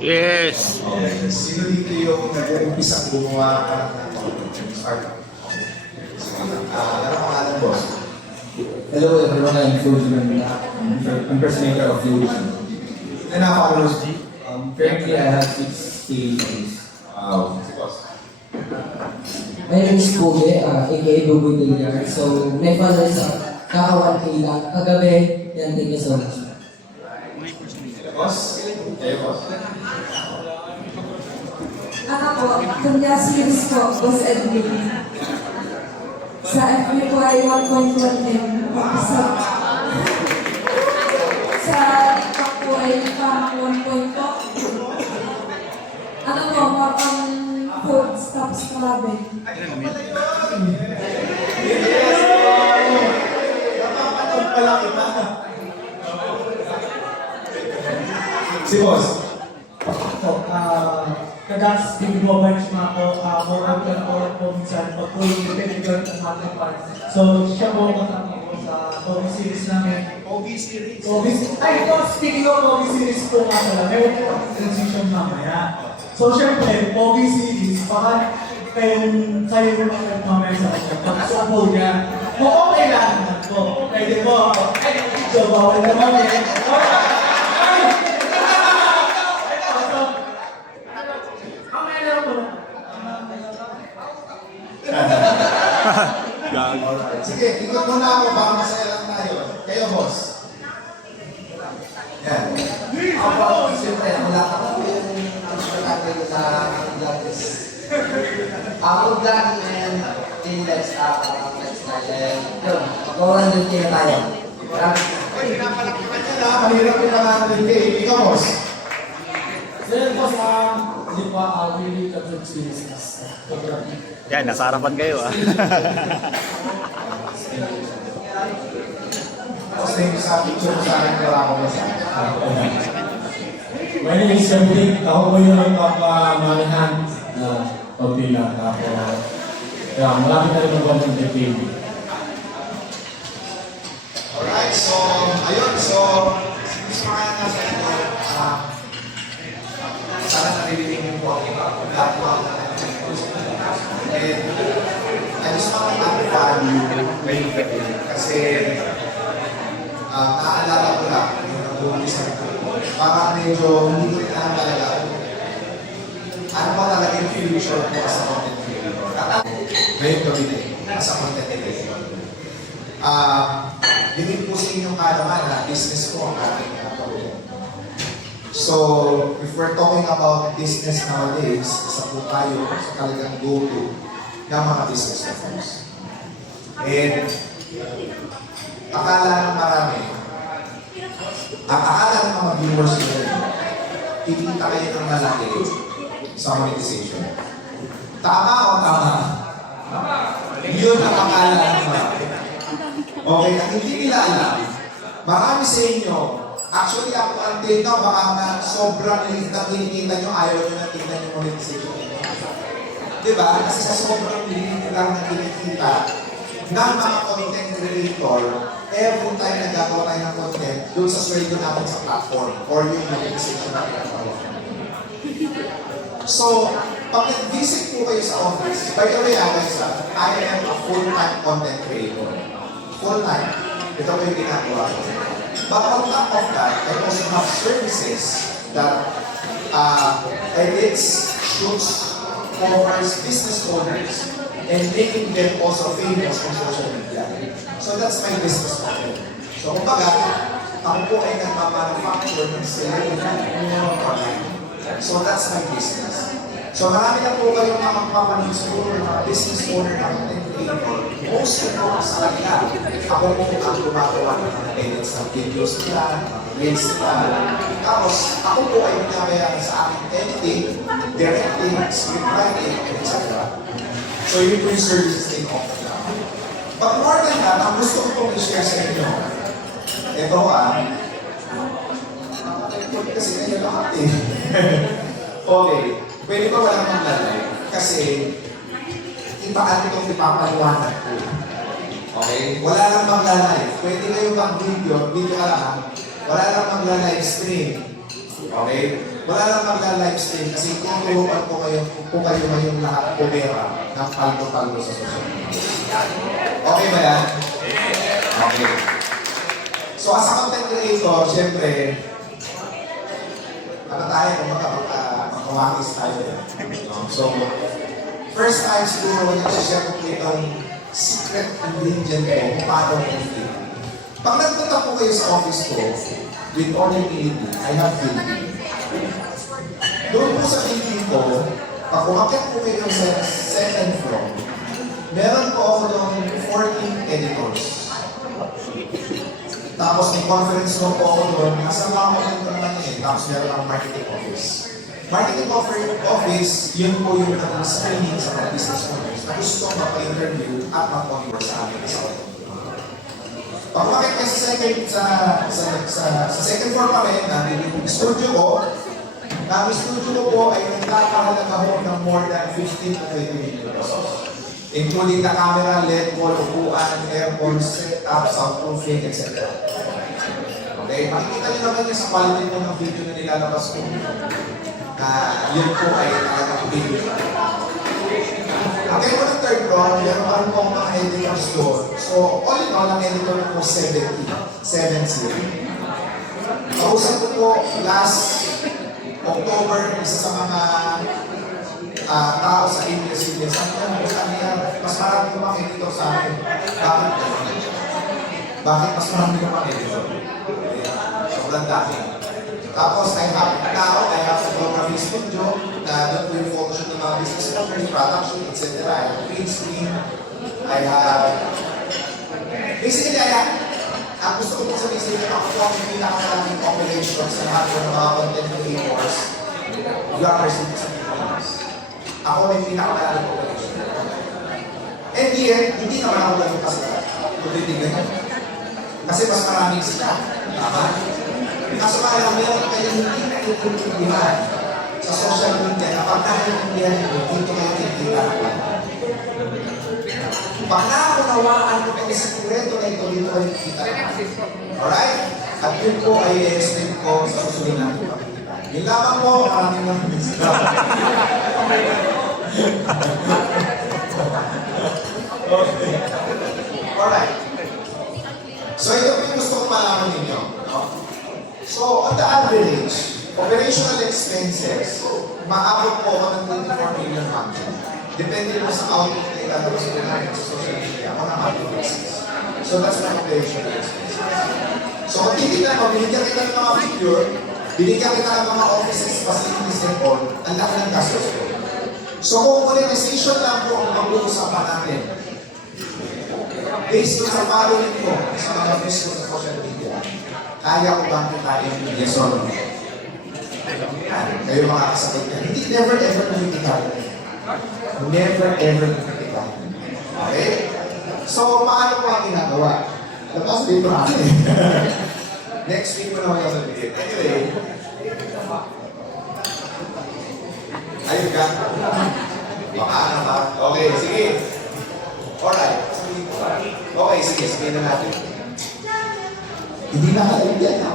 Yes! Okay. Sino dito yung nag-uumpisa gumawa ng art? Ano pangalan, boss? Hello everyone, I'm Fuji Manila, impersonator of Fuji. Ilan na followers, G? Currently I have 6K views. Wow. Si boss. My name is Fuji, aka Bubu Dilliard. So, may followers sa kaka 1K lang. Kagabi, yan, thank you so much. Boss? Kayo, boss? Ako po, kanya series po, Boss Edwin. Sa FB po ay 1.1M. Sa TikTok po ay parang 1.2. Ano po, parang food stops clubbing. Napapanood pala kita. Si boss? So, kadas din mo benchmark ko, more than po minsan pag po yung technical at math part. So, siya po kasama ko sa OV series namin. OB series. Ay, po, speaking of OV series po nga pala, meron po ang transition mamaya. So, syempre, OV series, baka kayo naman mamaya sa kanya. Pag-support niya, kung okay lang po, pwede po. Ay, so, bawal naman eh. Alright. Sige, ikot muna ako para masaya lang tayo. Kayo, boss? Yan. Ako, siyempre, wala ka po yung importante ko sa vlog is ako vlogging and index lifestyle. And yun, mag-100K na tayo. Maraming Ay, pinapalakpakan niya na. Mahirap yung nakakalit eh. Ikaw, boss? Sir, boss, hindi pa really ka-experience photography. Yan, nasa harapan kayo ah. Boss, thank you sa picture mo sa akin. Wala ako basta. My name is Emily. Ako po yung nagpapamanahan na pagpila. Kaya malapit na rin mag-content TV. Alright, so, ayun. So, since mga nasa ito, sana naririnig yung po ang platform na and I just want to add value kasi naaalala ko lang yung nag-uumpisa ko. Parang medyo hindi ko rin alam talaga ano ba talaga yung future ko as a content creator. At ngayon gabi din, as a content creator. Hindi po sa inyong kalaman na business ko ang aking gagawin. So, if we're talking about business nowadays, isa po tayo sa talagang go-to ng mga business owners. And, akala ng marami, akala ng mga viewers nyo, kikita kayo ng malaki sa monetization. Tama o tama? Yun ang akala ng marami. Okay, at hindi nila alam, marami sa inyo, actually ako until now, baka na sobrang liit na kinikita nyo, ayaw nyo na tingnan yung monetization nyo. Diba? Kasi sa sobrang liit lang na kinikita ng mga content creator, every time nagagawa tayo ng content, doon sa sweldo natin sa platform or yung monetization na pinagawa. So, pag nag-visit po kayo sa office, by the way, guys, I am a full-time content creator. Full-time. Ito po yung ginagawa ko. But on top of that, I also have services that edits, shoots, covers business owners and making them also famous on social media. So that's my business model. So kumbaga, ako po ay nagmamanufacture ng celebrity online. So that's my business. So marami na po kayong mga magpapanood siguro ng mga business owner na content creator. Most of them sa kanila, ako po ang gumagawa ng mga edits ng videos nila, mga reels nila. Tapos, ako po ay pinabayaan sa aking editing, directing, scriptwriting, etc. So yun po yung services they offer na. But more than that, ang gusto ko pong i-share sa inyo, ito kasi kayo lahat eh. Okay, pwede ba walang maglalay? Kasi, ipaano itong ipapaliwanag ko. Okay? Wala lang maglalay. Pwede kayo mag-video, video ka lang. Wala lang magla-live stream. Okay? Wala lang magla-live stream kasi tuturuan po kayo ngayong lahat pumera ng paldo-paldo sa social media. Okay ba yan? Okay. So as a content creator, syempre, ano tayo kung makawakis tayo. No? So, first time siguro nag-share ko po itong secret ingredient ko kung paano ko i-feel. Pag nagpunta po kayo sa office ko, with all humility, I have feeling. Doon po sa thinking ko, pag umakyat po kayo sa second floor, meron po ako doon 14 editors. Tapos may conference room po ako doon, kasama ko lang ito naman eh, tapos meron akong marketing office. Marketing office, yun po yung screening sa mga business owners na gusto mapa-interview at mag-onboard sa amin sa office. Pag umakyat kayo sa second floor pa rin, natin yung studio ko, ang studio ko po ay nagkakahalaga ho ng more than 15 to 20 million pesos. Including the camera, LED wall, upuan, aircon, setup, soundproofing, etc. Okay? Makikita niyo naman yung sa quality po ng video na nilalabas ko. Yun po ay talagang video. Okay po ng third floor, meron pa rin po mga editors doon. So, all in all, ang editor po 70. Kausap ko po last October, isa sa mga tao sa ABS-CBS. Sabi niya, mas marami ko mga editor sa akin. Bakit mas marami ko mga editor? Sobrang dami. Tapos, I have photography studio na doon po yung photoshoot ng mga business owners, production, etc. I have green screen. Basically, ang gusto ko po sabihin sa inyo, ako po ang pinakamaraming operations sa lahat ng mga content creators. Vloggers dito sa Pilipinas. Ako may pinakamaraming operations. And yet, hindi naman ako ganun kasi tutitignan nyo. Kasi mas maraming sila. Tama? Kaso kaya meron kayong hindi naiintindihan sa social media na pag naiintindihan nyo, dito kayo kikita. Pag nakunawaan ko kayo sa sekreto na ito, dito kayo kikita. Alright? At yun po ay i-explain ko sa susunod natin pakikita. Yung lamang po, maraming naman sila. Okay. Alright. So ito po yung gusto kong malaman ninyo. No? So, on the average, operational expenses, maabot po ako ng 24 million monthly. Depende po sa output na ilalabas ko namin sa social media on a monthly basis. So, that's my operational expenses. So, kung titignan mo, binigyan kita ng mga figure, binigyan kita ng mga offices, facilities, and all, ang laki ng gastos ko. So, kung monetization lang po ang mag-uusapan natin, based sa following ko sa mga views ko sa social media, kaya ko bang kitain yung yes or no? Kayo makakasakit yan. Hindi, never ever kumikikain. Never ever kumikikain. Okay? So, paano ko ang ginagawa? Tapos dito natin. Next week ko naman yung sabihin. Anyway, ayun ka? Baka na. Okay, sige. Alright. Okay, sige, sabihin na natin. Hindi na kaligyan na.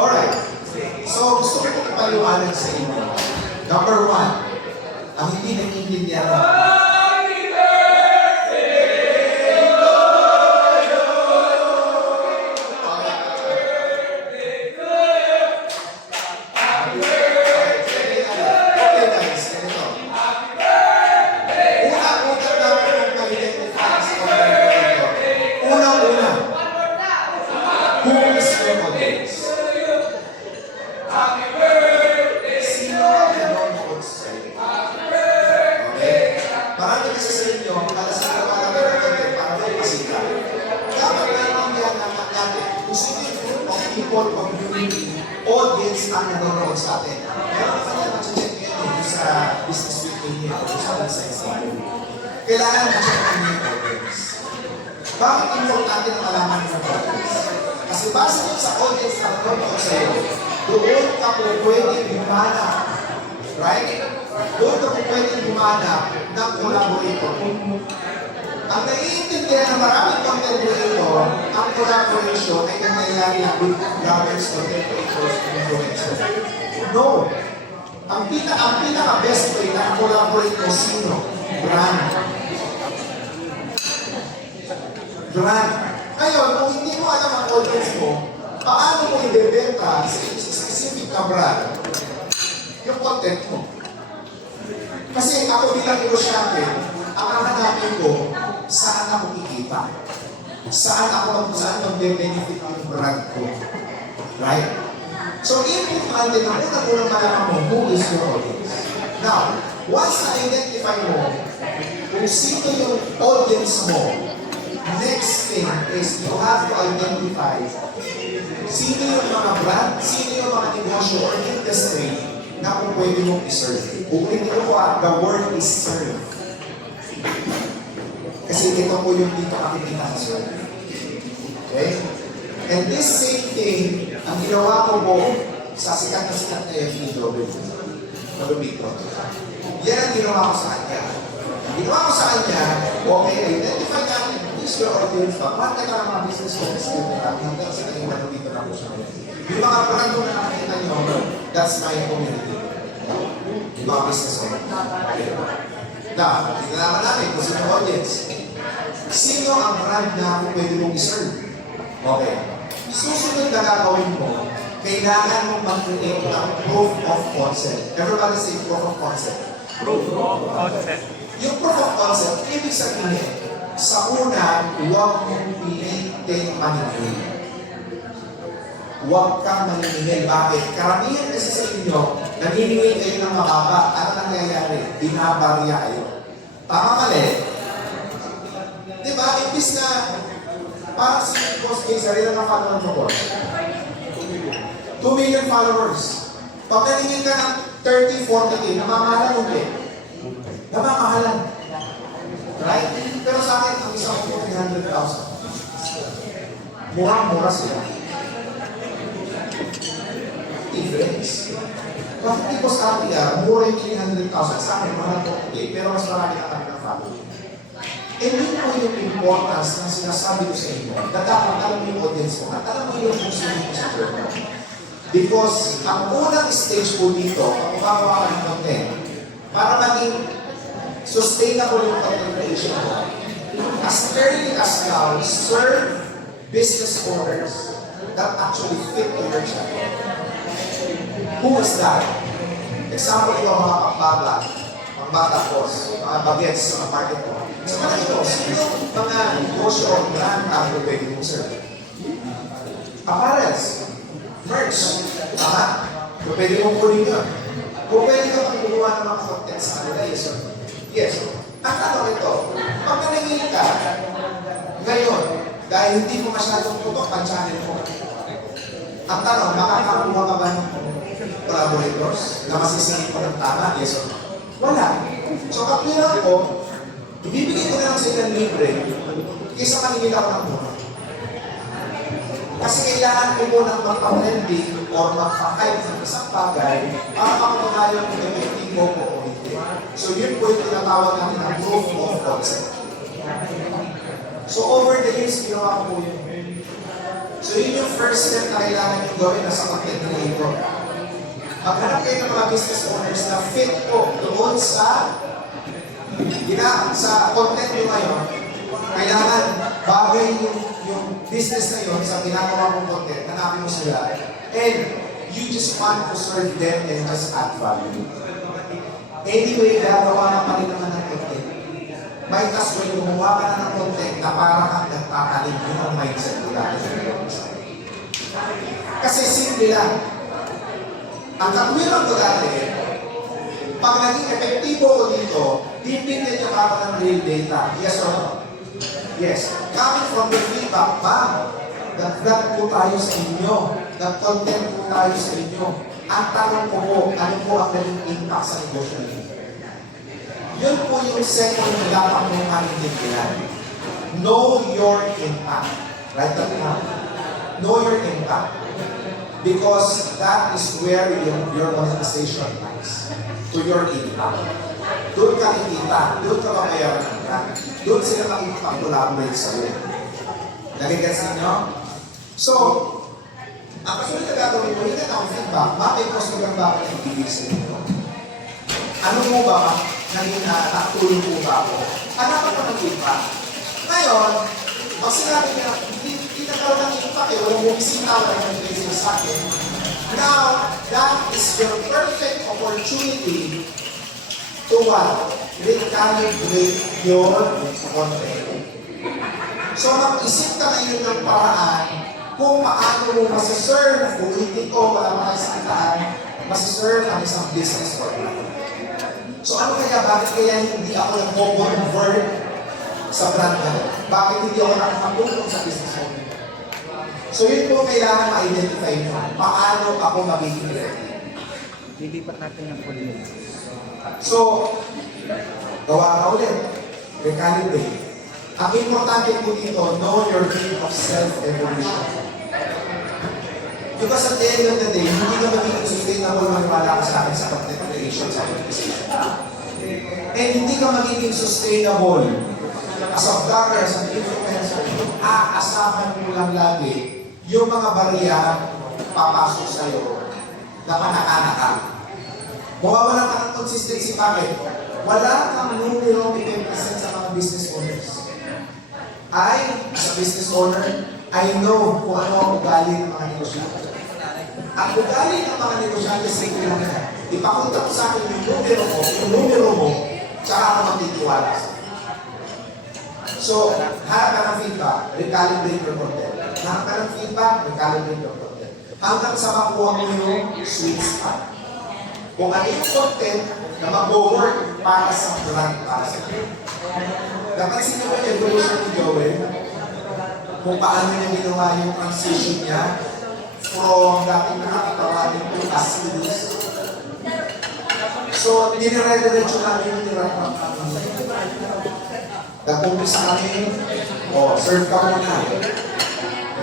Alright. So, gusto ko ipaliwanag sa inyo. Number one, ang hindi naiintindihan audience ang nanonood sa atin. Meron ka niya mag-check yun sa business week niya o sa website sa atin. Kailangan mag-check niyo yung audience. Bakit importante na malaman ng audience? Kasi base nyo sa audience na nanonood sa iyo, doon ka po pwedeng humanap. Right? Doon ka po pwedeng humanap ng collaborator. Ang naiintindihan ng maraming content creator, ang collaboration ay nangyayari lang with bloggers, content creators, influencers. No. Ang pinaka-best way na collaborate ko sino? Brand. Brand. Ngayon, kung hindi mo alam ang audience mo, paano mo ibebenta sa specific na brand yung content mo? Kasi ako bilang negosyante, ang hahanapin ko, saan ako kikita? Saan mag-benefit yung brand ko? Right? So, importante na unang-unang malaman mo, who is your audience? Now, once na-identify mo kung sino yung audience mo, next thing is you have to identify sino yung mga brand, sino yung mga negosyo or industry na kung pwede mong i-serve. Uulitin ko po, the word is serve. Kasi ito po yung dito makikita sa serve. Okay? And this same thing, ang ginawa ko po sa sikat na FB Robito. Yan ang ginawa ko sa kanya. Ang ginawa ko sa kanya, okay, identify natin, who's your audience ba? Bakit ka ng mga business owners hanggang sa kanyang Robito na po siya. Yung mga brand na nakakita nyo, that's my community. Yung mga business owners. Now, tinalaman namin kung sino yung audience. Sino ang brand na pwede mong i-serve? Okay. Susunod na gagawin mo, kailangan mong mag-create ng proof of concept. Everybody say proof of concept. Proof of concept. Yung proof of concept, ibig sabihin, sa una, huwag mong pilitin maningil. Huwag kang maniningil. Bakit? Karamihan kasi sa inyo, naniningil kayo ng mababa. Ano nangyayari? Binabarya kayo. Tama mali. Diba? Imbis na parang si Boss K, sarili ng follower mo po. 2 million followers. Pag naningin ka ng 30, 40K, namamahalan mo din. Namamahalan. Right? Pero sa akin, ang isang ko 300,000. Murang-mura sila. Difference. Bakit di Boss Atia, mura yung 300,000 sa akin, mahal ko 40K, pero mas marami na kami ng following. And yun po yung importance ng sinasabi ko sa inyo na dapat alam mo yung audience mo at alam mo yung kung sino mo sa journal. Because ang unang stage po dito, kung gagawa ka ng content, para maging sustainable yung content creation mo, as early as now, serve business owners that actually fit to your channel. Who is that? Example ito mga pangbata boss, mga bagets, mga market mo. Sa mga ito, sino mga negosyo o brand na pwede mong serve? Apparels, merch, tama? Kung pwede mong kunin yun. Kung pwede ka magkukuha ng mga content sa kanila, yes or no? Yes. Ang tanong ito, pag naningin ka, ngayon, dahil hindi mo masyadong tutok ang channel mo, ang tanong, makakakuha ka ba ng collaborators na masisingit mo ng tama, yes or no? Wala. So, kapilan ko, ibibigay ko na lang sila libre kaysa maningil ako ng muna. Kasi kailangan ko munang magpa-trending or magpa-hype ng isang bagay para makapagayon kung effective mo o hindi. So, yun po yung tinatawag natin ng proof of concept. So, over the years, ginawa ko po yun. So, yun yung first step na kailangan nyo gawin na sa content creator. Maghanap kayo ng mga business owners na fit po doon sa content nyo ngayon. Kailangan bagay yung business na yun sa ginagawa mong content, hanapin mo sila. And you just want to serve them and just add value. Anyway, gagawa ka rin naman ng content. Might as well gumawa ka na ng content na parang kang nagtatalim yun ang mindset nila. Kasi simple lang. Ang katwiran ko dati, pag naging epektibo ko dito, bibigyan niyo ako ng real data. Yes or no? Yes. Coming from the feedback, ma'am, nag-vlog po tayo sa inyo. Nag-content po tayo sa inyo. Ang tanong ko po, ano po ang naging impact sa negosyo niyo? Yun po yung second na dapat mong maintindihan. Know your impact. Right that now. Know your impact. Because that is where your monetization lies. To your impact. Doon ka kikita, doon ka mabayaran ng grant. Doon sila makikipag-collaborate sa'yo. Nagigets ninyo? So, ang kasunod na gagawin mo, hindi na ang feedback. Bakit customer ba ang ibigay sa inyo? Ano mo ba? Naging nakatulong po ba ako? Hanapan ko ng feedback. Ngayon, pag sinabi niya, hindi na karoon ng impact eh, walang bumisita, walang nag-blessing sa akin. Now, that is your perfect opportunity to what? Recalibrate your content. So, mag-isip ka ngayon ng paraan kung paano mo masiserve, ulitin ko, wala mga sakitaan, masiserve ang isang business partner. So, ano kaya, bakit kaya hindi ako nag-convert sa brand na? Bakit hindi ako nakakatulong sa business owner? So, yun po kailangan ma-identify mo. Paano ako magiging ready? Lilipat natin yung kulit. So, gawa ka ulit. Recalibrate. Ang importante po dito, know your rate of self-evolution. Because at the end of the day, hindi ka magiging sustainable maniwala ka sa akin sa content creation sa organization. And hindi ka magiging sustainable as a vlogger, as an influencer, aasahan mo lang lagi yung mga barya papasok sa'yo na panakanak ka. Mawawala ka ng consistency. Bakit? Wala kang numero 10% sa mga business owners. As a business owner, I know kung ano ang ugali ng mga negosyante. Ang ugali ng mga negosyante, simple lang yan. Ipakita ko sa akin yung numero mo, tsaka ako magtitiwala sa akin. So, harap ka ng feedback, recalibrate your content. Harap ka ng feedback, recalibrate your content. Hanggang sa makuha mo yung sweet spot. Kung ano yung content na mag-work para sa brand, para sa brand. Napansin niyo ba yung evolution ni Joel? Kung paano niya ginawa yung transition niya from dating nakakatawanin to as series. So, dinire-diretso namin yung nirapang kami. Nag-umpisa kami, serve ka muna.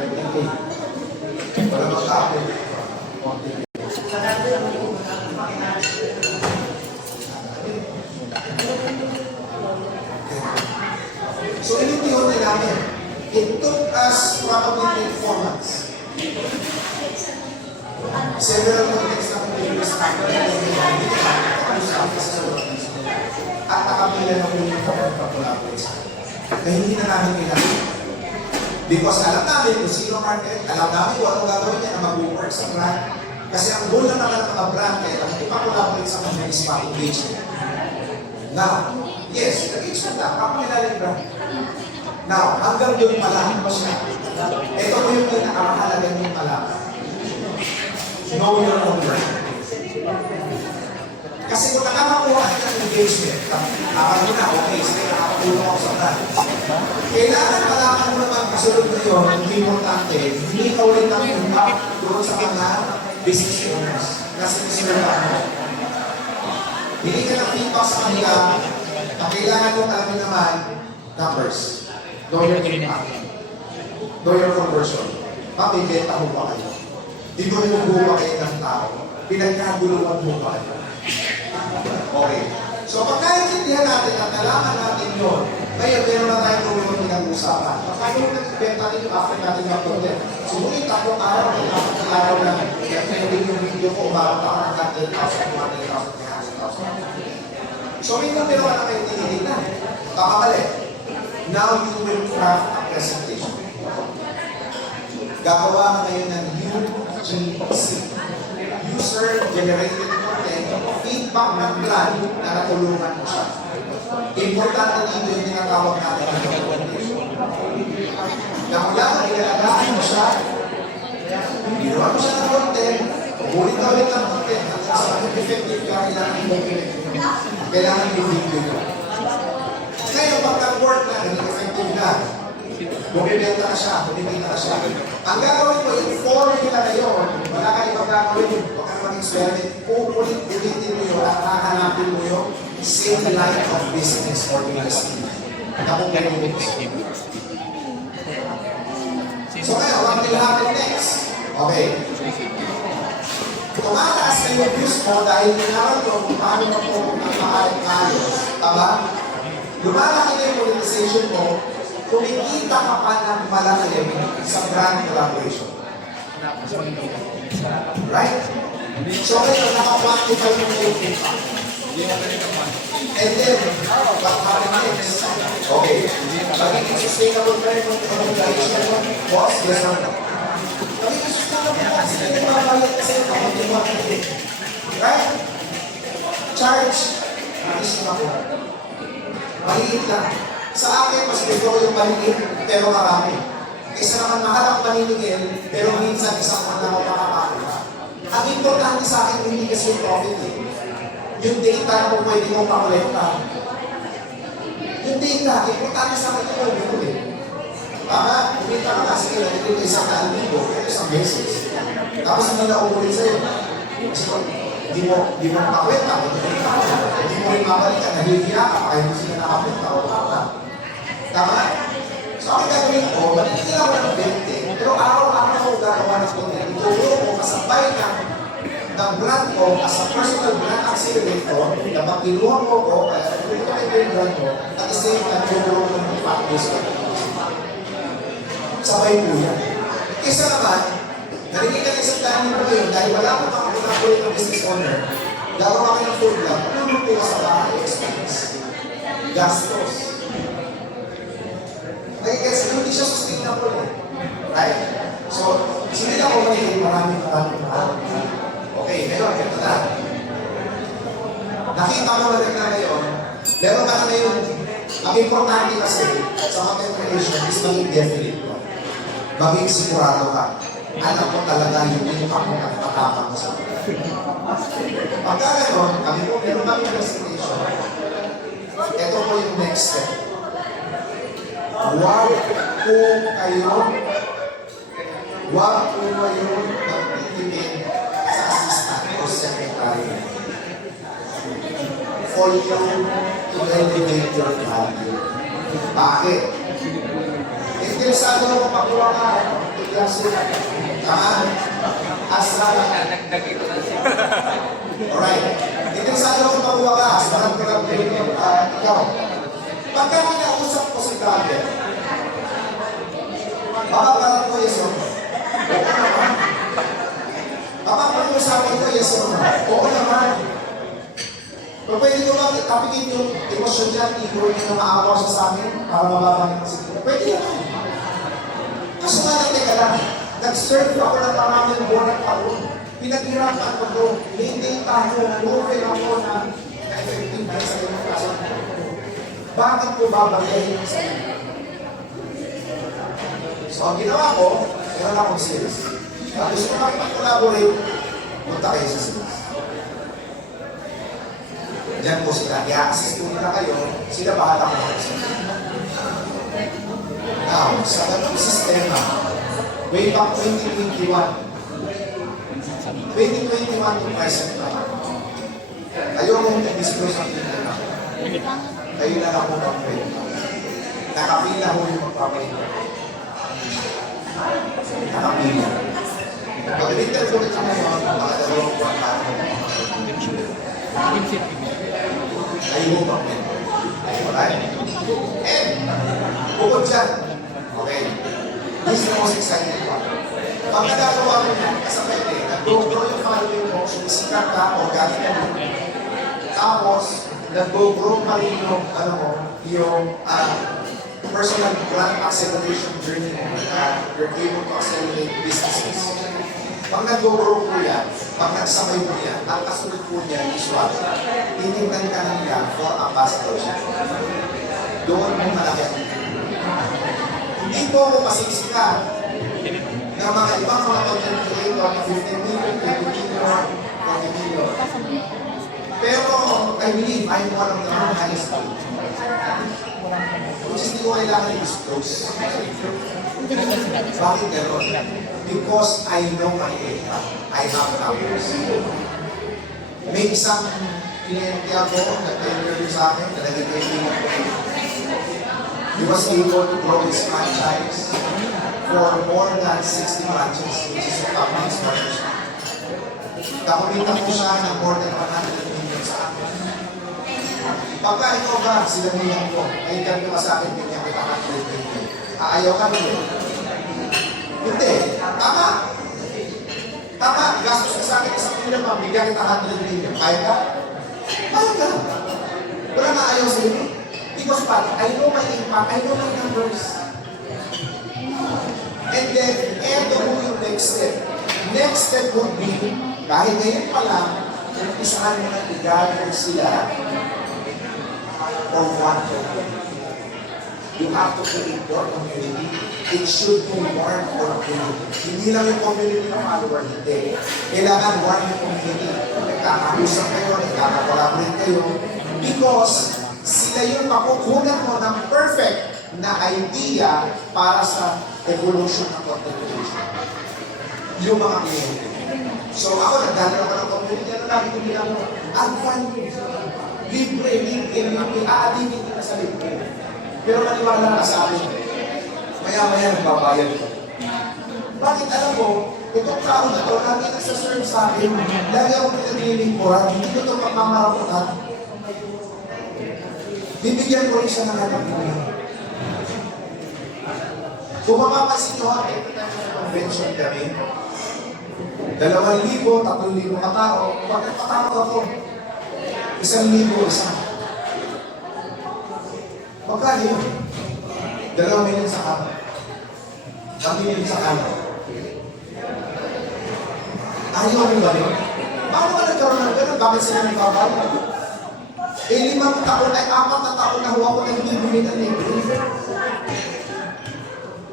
Okay. Wala mag-upload. So, inuti-unti namin. It took us probably 4 months. Several contexts na previous factor na at nakapila na po yung collaborate. Kaya hindi na namin kailangan. Because alam namin kung sino market, alam namin kung anong gagawin niya na mag-work sa brand. Kasi ang goal na naman ng mga brand, kaya lang ipakollaborate sa mga is engagement. Now, yes, engagement na, kapakilala yung brand. Now, hanggang doon pala pa siya. Ito po yung pinakamahalaga niyong malaman. Know your own brand. Kasi kung nakakakuha ka ng engagement, kapag mo na, okay, sige, nakakatulong ako sa brand. Kailangan malaman mo naman kasunod na yun, hindi importante, hindi ka ulit ang impact doon sa mga business owners na siniserve mo. Hindi ka ng feedback sa kanila, na kailangan mo alamin naman, numbers. Know your impact. Know your conversion. Mabibenta mo ba kayo? Dito mo ba kayo ng tao? Pinagkaguluhan mo ba kayo? Okay. So pag naiintindihan natin at nalaman natin yun, ngayon meron na tayong tulong pinag-usapan. Pagkano mo nag-ibenta rin yung after natin yung content. Sumunod tatlong araw, tatlong araw na trending yung video ko, umabot ako ng 100,000, 200,000, 300,000. So may numero ka na kayo tinitignan. Tama mali. Now you will craft a presentation. Gagawa ka ngayon ng UGC. User Generated Content, feedback ng plan na natulungan mo siya. Importante dito yung tinatawag natin ng documentation. Na mula na ilalagaan mo siya, ginawa mo siya ng content, ulit na ulit ng content, at sa effective ka, kailangan i-document mo. Kailangan i-video mo. Ngayon, pag nag-work na, naging effective na, bumibenta na siya, bumibenta na siya. Ang gagawin mo, yung formula na yun, wala ka ibang gagawin, huwag ka na mag-experiment, ulitin mo yun, at hahanapin mo yun, same line of business or industry. Na kung ganun mo. So ngayon, what will happen next? Okay. tumataas na yung views mo dahil hinaran ko kung paano na po ang maayos. Tama? Lumalaki na yung monetization mo, kumikita ka pa ng malaki sa brand collaboration. Right? So ngayon, naka-quantify mo na yung impact. And then, what happens next? Okay. Magiging sustainable pa rin yung communication mo. Boss, yes or no? Magiging sustainable pa kasi yung mga bayad kasi yung pagkakiwa. Right? Charge. Alis na ako. Maliit lang. Sa akin, mas gusto ko yung maliit, pero marami. Kaysa naman mahal ako maniningil, pero minsan isang mga ako makakakuha. Ang importante sa akin, hindi kasi yung profit eh. Yung data na kung pwede mong pakolekta. Yung data, importante sa akin yung revenue eh. Tama, kumita ka kasi kailan ito yung isang libo, ito isang beses. Tapos hindi na umulit sa'yo. Kasi kung di mo pakwenta, hindi mo rin mabalikan, nahihiya ka, kaya hindi sila nakapunta o kaka. Tama? So ang gagawin ko, magiging ako ng 20, pero araw-araw ako gagawa ng content. Ituro ko kasabay ng brand ko as a personal brand accelerator, kapag kinuha mo ko, kung ito ay yung brand ko, at the same time, tuturo ko ng factors ko. Sabay po yan. Isa naman, narinig ka ng isang dahil mo yun, dahil wala ko makakulit ng business owner, gagawa ka ng food vlog, luluto ka sa bahay, expense. Gastos. Nagigets, hindi siya sustainable eh. Right? So, sinila ko maligay maraming. Okay, ngayon, ito na. Nakita mo na rin na ngayon, meron ka na ngayon, ang importante kasi sa content creation is maging definite mo. Maging sigurado ka. Alam mo talaga yung impact mo at patapang mo sa mga. Pagka ngayon, kami po, meron kami presentation. Ito po yung next step. Huwag po kayo magtitingin sa assistant o secretary. For you to elevate your value. Bakit? Interesado mo makuha ka. Tama? Asa. Alright. Interesado mo makuha ka. Asmarang ko lang ikaw. Pagka kinausap ko si Gabriel, baka parang ko yes or no? Oo naman. Baka pag-usapan ko yes or no? Oo naman. Pero pwede ko ba kapitin yung emosyon niya, iguin niya na maawa siya sa amin para mababang yung siguro? Pwede naman. Kaso nga lang, teka lang, nag-serve ako ng maraming buwan at taon. Pinaghirapan ko doon, maintain tayo, proven ako na effective na sa inyong kaso. Bakit ko babagayin yung sa inyo? So, ang ginawa ko, meron akong sales. Kung gusto ko makipag-collaborate, punta kayo sa sales. Diyan po sila. I-assist ko nila kayo, sila bahala ko sa Now, sa ganung sistema, way back 2021 to present time, ayaw mong i-disclose ang pinila. Kayo na lang mong pwede. Nakapila ho yung magpapahina. Nakapila. Pag-interview ito ngayon, mga dalawang buwan pa ako. Kayo mo magpapahina. Alright? And, bukod dyan, okay, this is the most exciting part. Pag nagagawa mo yan, kasabay din, nag-grow yung following mo, sumisikat ka, organic ka mo. Tapos, nag-grow pa rin yung, yung personal brand acceleration journey mo na you're able to accelerate businesses. Pag nag-grow po yan, pag nagsabay mo yan, ang kasunod po niya is what? Titingnan ka na nila for ambassadorship. Doon mo malaki. Hindi po ako masisikat na mga ibang mga content creator na 15 million, 20 million, 40 million. Pero, I believe, I'm one of the highest paid. Which is hindi ko kailangan i-disclose. Bakit gano'n? Because I know my data. I have numbers. May isang kliyente ako, nag-interview sa akin, na nag-interview ako. He was able to grow his franchise for more than 60 branches, which is a company's partnership. Nakumita po siya ng more than 100 million sa akin. Pagka ikaw ba, sila niyan ko, ay kami ka sa akin, bigyan kita 100 million. Aayaw ka nyo. Hindi. Tama. Tama. Gastos ka sa akin isang million, bigyan kita 100 million. Kaya ka? Kaya ka. Wala na ayaw sa inyo. Because what? I know my impact. I know my numbers. And then, eto mo yung next step. Next step would be, kahit ngayon pa lang, umpisahan mo na i-gather sila for one purpose. You have to create your community. It should be warm for community. Hindi lang yung community ng follower, hindi. Kailangan warm yung community. Nagkakausap kayo, nagkakakollaborate kayo. Because sila yung makukunan mo ng perfect na idea para sa evolution ng content creation. Yung mga community. So ako, nagdala ako ng community, ano lagi ko bilang mo? Advantage. Libre, aadinin kita sa libre. Pero maniwala ka sa akin, maya-maya nagbabayad ko. Bakit alam mo, itong tao na ito, lagi nagsaserve sa akin, lagi ako pinaglilingkuran, hindi ko ito pagmamaraputan. Bibigyan ko rin siya ng anak mo. Kung mapapansin nyo, every time sa convention kami, 2,000, 3,000 katao, bakit patawag ako? 1,000, isa. Magkano yun? 2 million sa kano. 1 million sa kano. Ayaw mo ba yun? Paano ka nagkaroon ng gano'n? Bakit sila nagbabayad? 5 taon ay 4 na taon na huwag ko nagbibili ng libre.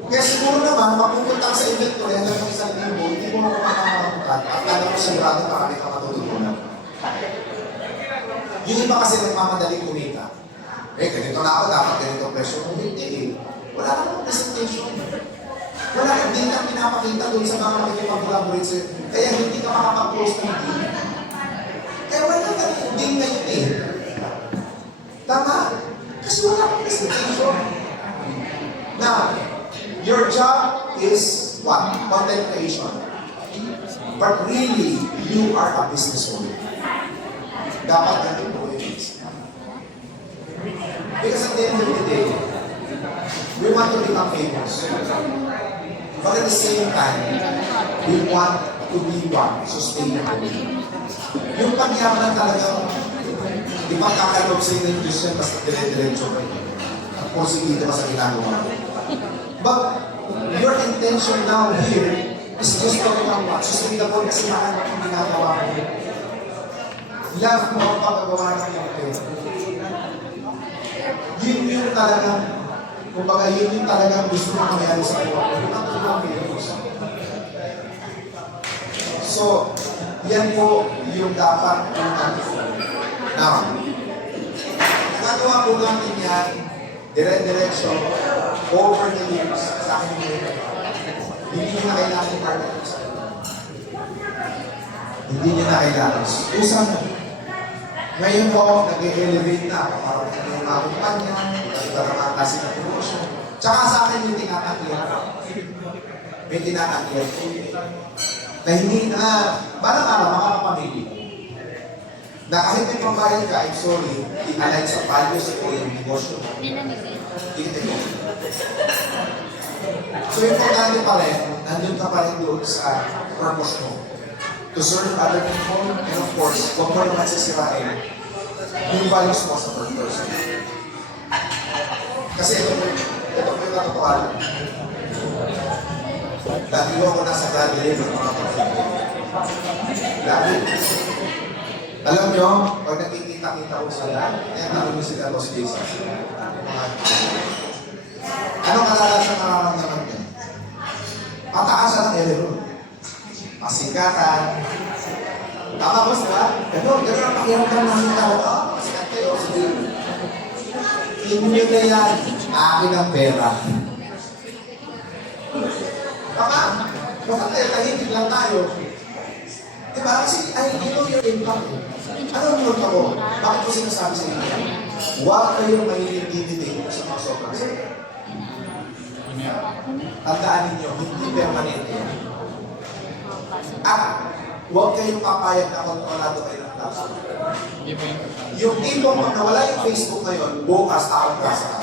Kaya siguro naman, mapupunta sa inventory hanggang ng 1,000, hindi mo makakamakutan at alam mo sigurado marami ka matututunan. Yung iba kasi nagmamadali kumita. Ganito na ako, dapat ganito presyo. Kung hindi eh, wala namang presentation. Wala kang data pinapakita doon sa mga makikipag-collaborate sa'yo. Kaya hindi ka makapag-post ng deal. Kaya wala ka yung deal na yun eh. Tama? Kasi wala kang presentation. Now, your job is what? Content creation. But really, you are a business owner. Dapat ganito po yung because at the end of the day, we want to become famous. But at the same time, we want to be one, sustainable. Yung pagyaman talagang ipagkakalog sa inyo yung Diyos yan, basta dire-diretso ka. Ang porsigido ka sa ginagawa. But your intention now here is just to become one, sustainable kasi mahal ang ginagawa mo. Love mo ang pagkagawa ng iyong yun yung talagang, kumbaga yun yung talagang gusto mo mangyari sa buwan. Yun ang tulong Pilipinas. So, yan po yung dapat tunan. Now, nagagawa po natin yan, dire-diretso, over the years, sa akin yung hindi nyo na kailangan yung marketing sa akin. Hindi nyo na kailangan. Usan mo. Ngayon po, nag-elevate na ako para yung mga kumpanya, iba na mga klase ng promotion. Tsaka sa akin yung tinatanggihan. May tinatanggihan. Na hindi na, balang araw, makakapamili. Na kahit may pambayad ka, I'm sorry, i-align sa values o yung negosyo. Hindi ko. So importante pa rin, nandun ka pa rin doon sa purpose mo. To serve other people, and of course, huwag mo naman sisirain yung values mo sa third person. Kasi ito po yung katotohanan. Lagi ko ako nasa gathering ng mga pag-ibig. Lagi. Alam nyo, pag nakikita-kita ko sila, kaya naroon sila Los Jesus. Anong kadalasan nararamdaman niya? Pataasan ng eleron. Pasikatan. Tama ba sila? Gano'n ang pakiramdam namin tao. Pasikat kayo. Sige. Inyo na yan. Akin ang pera. Tama? Basta tahimik lang tayo. Diba? Kasi I know your impact. Anong nunod ako? Bakit ko sinasabi sa inyo? Huwag kayong may-intimidate sa mga sobrang sila. Tandaan ninyo, hindi permanent yan. At huwag kayong papayag na kontrolado kayo ng platform. Yung tipong pag nawala yung Facebook ngayon, bukas taong kasa ka.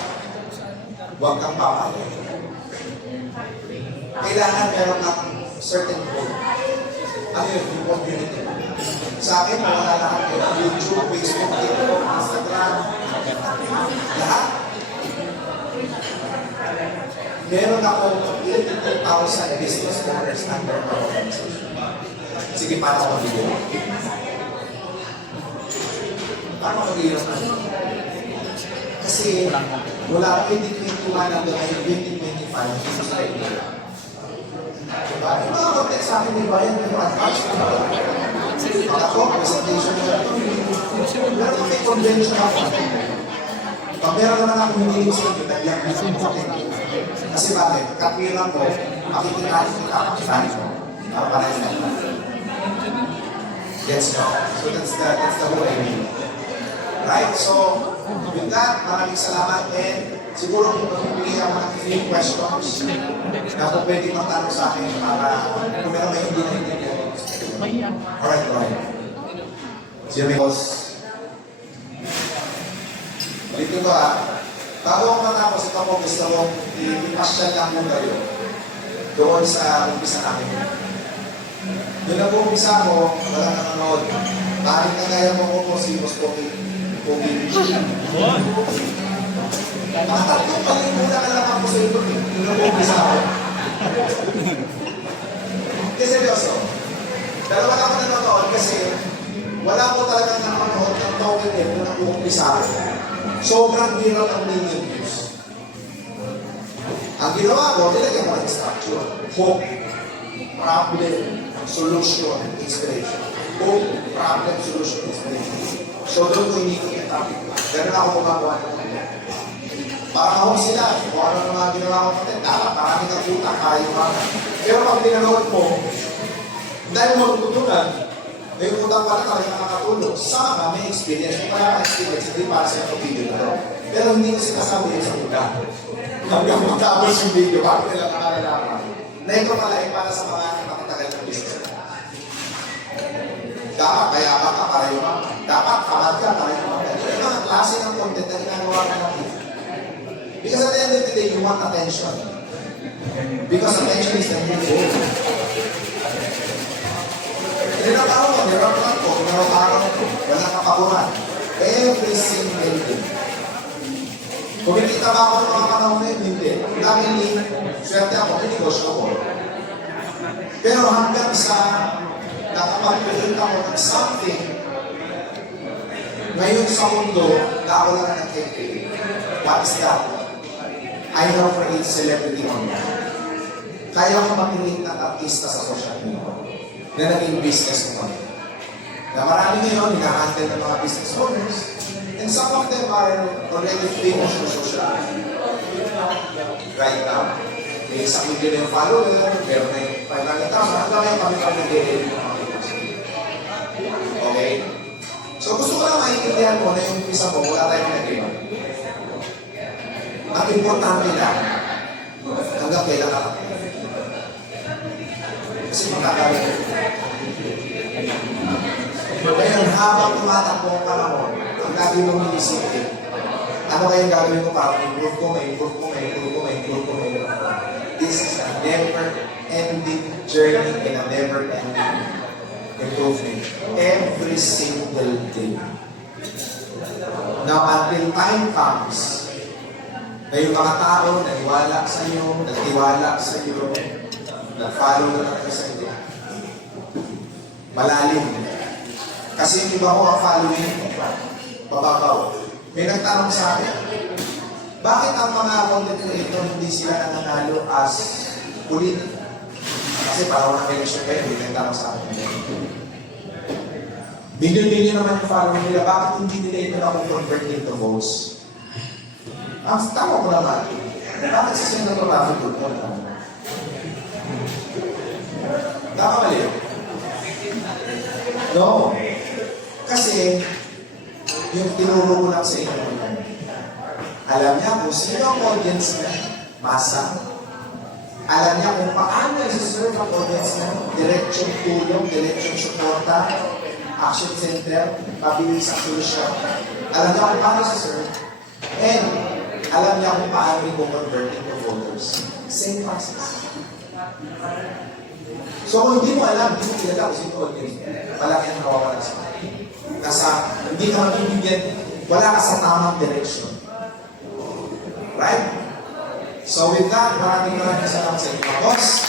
Huwag kang papayag. Kailangan meron kang certain goal. Ano yun? Yung community. Sa akin, nawala lahat kayo. YouTube, Facebook, TikTok, Instagram. Lahat. Meron ako 82,000 business owners under my organization. Sige, paano ako mag-iwan? Paano mag-iwan na? Kasi wala 2021 hanggang 2025, hindi sa idea. Diba? Yung mga context sa akin, may bayan, may advance na ba? Pag ako, presentation na ito, meron kami convention ako. Pag meron naman ako hindi sa inyo, naglang kasi bakit? Katwiran ko, makikikain kita, makikain mo. Para yun. Gets nyo? So that's the whole idea. Right? So, with that, maraming salamat and siguro kung magbibigay ako ng few questions na kung pwede magtanong sa akin para kung meron may hindi na hindi. Alright, go ahead. Siyempre, dito ba, bago ako matapos ito po, gusto kong i-passion lang mo kayo doon sa umpisa namin. Doon na po umpisa ko, walang nanonood. Bakit na kaya mo ko si Boss Pogi? Mga tatlong palimunan ka lang ako sa ito. Doon na po umpisa ko. Kasi seryoso, dalawa na ako nanonood kasi wala ko talagang nanonood ng talking head doon na po umpisa ko. Sobrang viral ang million views. Ang ginawa ko, nilagyan ko ng structure. Hope, problem, solution, inspiration. Hope, problem, solution, inspiration. So doon ko inikot yung topic. Ganun ako gumagawa ng mga. Parang ako sila, kung ano ng mga ginawa ko natin, dapat marami ng utang, kaya yung mga. Pero pag pinanood mo, dahil mo matutunan, may utang pala talaga nakakatulong. Sama may experience. Kung kaya ka-experience, hindi para sa yung video na ito. Pero hindi ko sinasabi yun sa utang. Hanggang matapos yung video, bakit nila nakalalaman? Na ito pala ay para sa mga nakatagal ng business. Dapat kaya ka para yung mga. Dapat kamad ka para yung mga. Ito yung mga klase ng content na ginagawa ka ng video. Because at the end of the day, you want attention. Because attention is the new goal. Nilabaw ko, nirapan ko, naraw-araw ko, walang kapaguran. Every single day. Kumikita ba ako ng mga panahon na yun? Hindi. Dahil swerte ako, pinigosyo ko. Pero hanggang sa nakapag-create ako ng something ngayon sa mundo na ako lang nag-create. What is that? I now create celebrity online. Kaya ko mag-create ng artista sa social media na naging business mo. Na marami ngayon, hinahandle ng mga business owners. And some of them are already famous on social media. Right now. May isang million yung follower, meron na yung 500,000. Hanggang ngayon kami nag-edit ng mga business. Okay? So gusto ko lang maintindihan mo na yung isa mo, wala tayong nag-iba. Ang importante lang, hanggang kailan ka lang. Kasi magkakaroon. Ngayon, habang tumatakbo ang panahon, ang gagawin mong inisipin, ano kayong gagawin ko para improve ko, ma-improve ko, ma-improve ko, ma-improve ko, ma-improve ko. This is a never-ending journey and a never-ending improvement. Every single day. Now, until time comes, na yung mga tao naniwala sa iyo, nagtiwala sa iyo, nag-follow na natin sa iyo. Malalim. Kasi yung iba ko ang following, bababaw. May nagtanong sa akin, bakit ang mga content creator hindi sila nananalo as politik? Kasi parang ng election kayo, may nagtanong sa akin. Billion-billion naman yung following nila, bakit hindi nila ito na-convert into votes? Tama ko naman. Bakit sa Senator Rafi Tulfo na? Tama mali. No. Kasi, yung tinuro ko lang sa inyo, alam niya kung sino ang audience niya, masa. Alam niya kung paano i-serve ang audience niya, diretsong tulong, diretsong suporta, action center, mabilis ang solusyon. Alam niya kung paano i-serve, and alam niya kung paano i-convert into voters. Same process. So kung hindi mo alam, hindi mo kilala kung sino audience, malaki ang nawawala sa nasa, hindi ka mabibigyan, wala ka sa tamang direction. Right? So with that, maraming salamat sa inyo, boss.